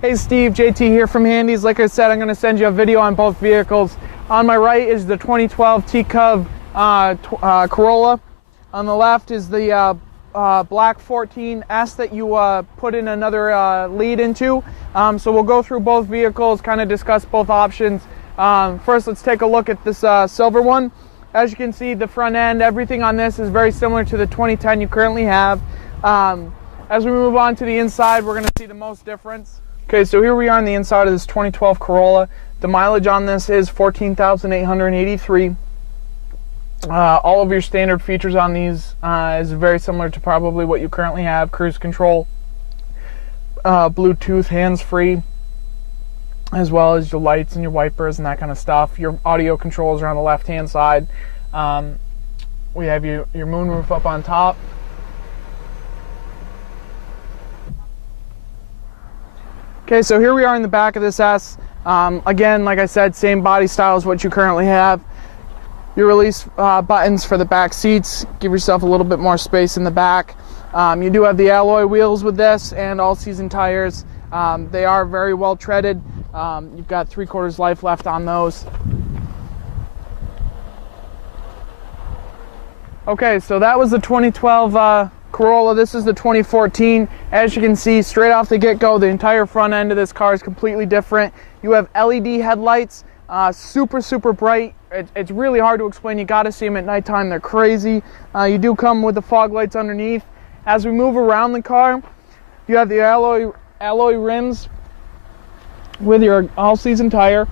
Hey Steve, JT here from Handy's. Like I said, I'm going to send you a video on both vehicles. On my right is the 2012 T-Cub Corolla. On the left is the black 14S that you put in another lead into. So we'll go through both vehicles, kind of discuss both options. First, let's take a look at this silver one. As you can see, the front end, everything on this is very similar to the 2010 you currently have. As we move on to the inside, we're going to see the most difference. Okay, so here we are on the inside of this 2012 Corolla. The mileage on this is 14,883. All of your standard features on these is very similar to probably what you currently have. Cruise control, Bluetooth, hands-free, as well as your lights and your wipers and that kind of stuff. Your audio controls are on the left-hand side. We have your moonroof up on top. Okay, so here we are in the back of this S. Again, like I said, same body style as what you currently have. Your release buttons for the back seats. Give yourself a little bit more space in the back. You do have the alloy wheels with this and all-season tires. They are very well treaded. You've got 3/4 life left on those. Okay, so that was the 2012 Corolla. This is the 2014. As you can see, straight off the get-go, the entire front end of this car is completely different. You have LED headlights, super bright. It's really hard to explain. You got to see them at nighttime. They're crazy. You do come with the fog lights underneath. As we move around the car, you have the alloy rims with your all-season tire.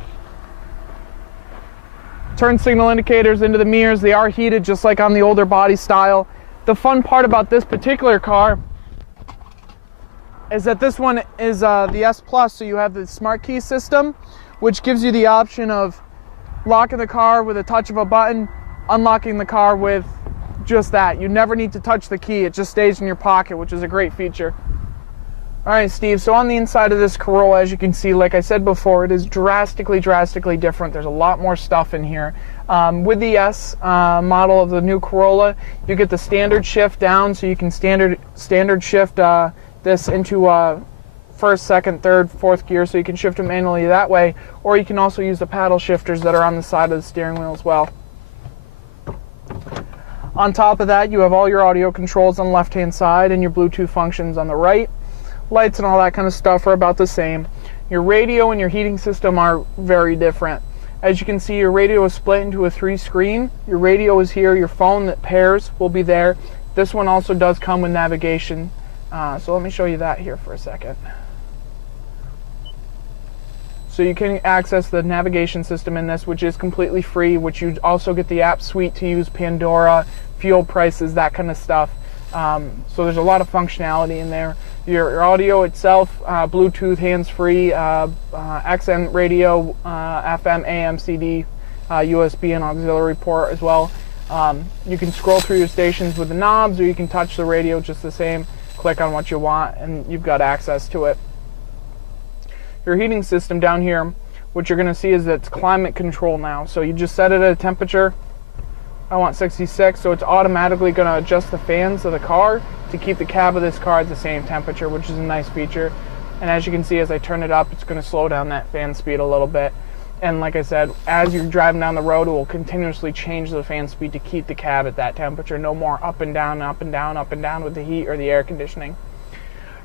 Turn signal indicators into the mirrors. They are heated just like on the older body style. The fun part about this particular car is that this one is the S Plus, so you have the smart key system, which gives you the option of locking the car with a touch of a button, unlocking the car with just that. You never need to touch the key. It just stays in your pocket, which is a great feature. All right, Steve, so on the inside of this Corolla, as you can see, like I said before, it is drastically different. There's a lot more stuff in here. With the S model of the new Corolla, you get the standard shift down, so you can standard shift this into first, second, third, fourth gear, so you can shift them manually that way, or you can also use the paddle shifters that are on the side of the steering wheel as well. On top of that, you have all your audio controls on the left-hand side and your Bluetooth functions on the right. Lights and all that kind of stuff are about the same. Your radio and your heating system are very different. As you can see, your radio is split into a 3-screen. Your radio is here. Your phone that pairs will be there. This one also does come with navigation. So let me show you that here for a second. So you can access the navigation system in this, which is completely free, which you also get the app suite to use, Pandora, fuel prices, that kind of stuff. So there's a lot of functionality in there. Your audio itself, Bluetooth, hands-free, XM radio, FM, AM, CD, USB and auxiliary port as well. You can scroll through your stations with the knobs, or you can touch the radio just the same, click on what you want, and you've got access to it. Your heating system down here, what you're going to see is that it's climate control now. So you just set it at a temperature. I want 66, so it's automatically going to adjust the fans of the car to keep the cab of this car at the same temperature, which is a nice feature. And as you can see, as I turn it up, it's going to slow down that fan speed a little bit. And like I said, as you're driving down the road, it will continuously change the fan speed to keep the cab at that temperature. No more up and down, up and down, up and down with the heat or the air conditioning.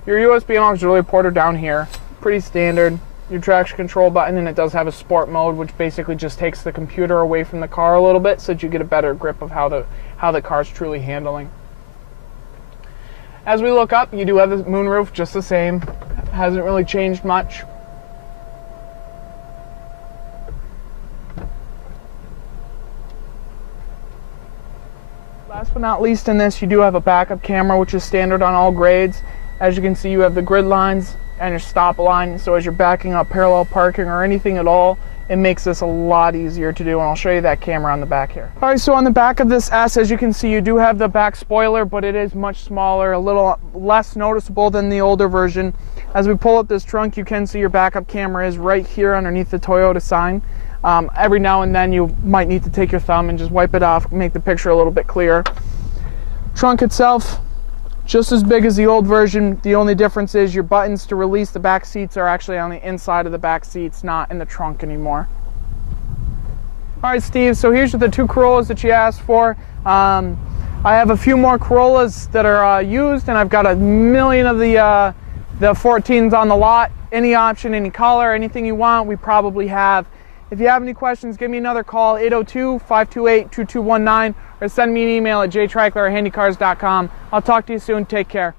Your USB and auxiliary port are down here, pretty standard. Your traction control button, and it does have a sport mode, which basically just takes the computer away from the car a little bit so that you get a better grip of how the car's truly handling. As we look up, you do have the moonroof, just the same. Hasn't really changed much. Last but not least in this, you do have a backup camera, which is standard on all grades. As you can see, you have the grid lines and your stop line, so as you're backing up parallel parking or anything at all, it makes this a lot easier to do, and I'll show you that camera on the back here. All right, so on the back of this S, as you can see, you do have the back spoiler, but it is much smaller, a little less noticeable than the older version. As we pull up this trunk, you can see your backup camera is right here underneath the Toyota sign. Every now and then you might need to take your thumb and just wipe it off, make the picture a little bit clearer. Trunk itself, just as big as the old version. The only difference is your buttons to release the back seats are actually on the inside of the back seats, not in the trunk anymore. All right, Steve, so here's the 2 Corollas that you asked for. I have a few more Corollas that are used, and I've got a million of the 14s on the lot. Any option, any color, anything you want, we probably have. If you have any questions, give me another call, 802-528-2219, or send me an email at jtreichler@handycars.com. I'll talk to you soon. Take care.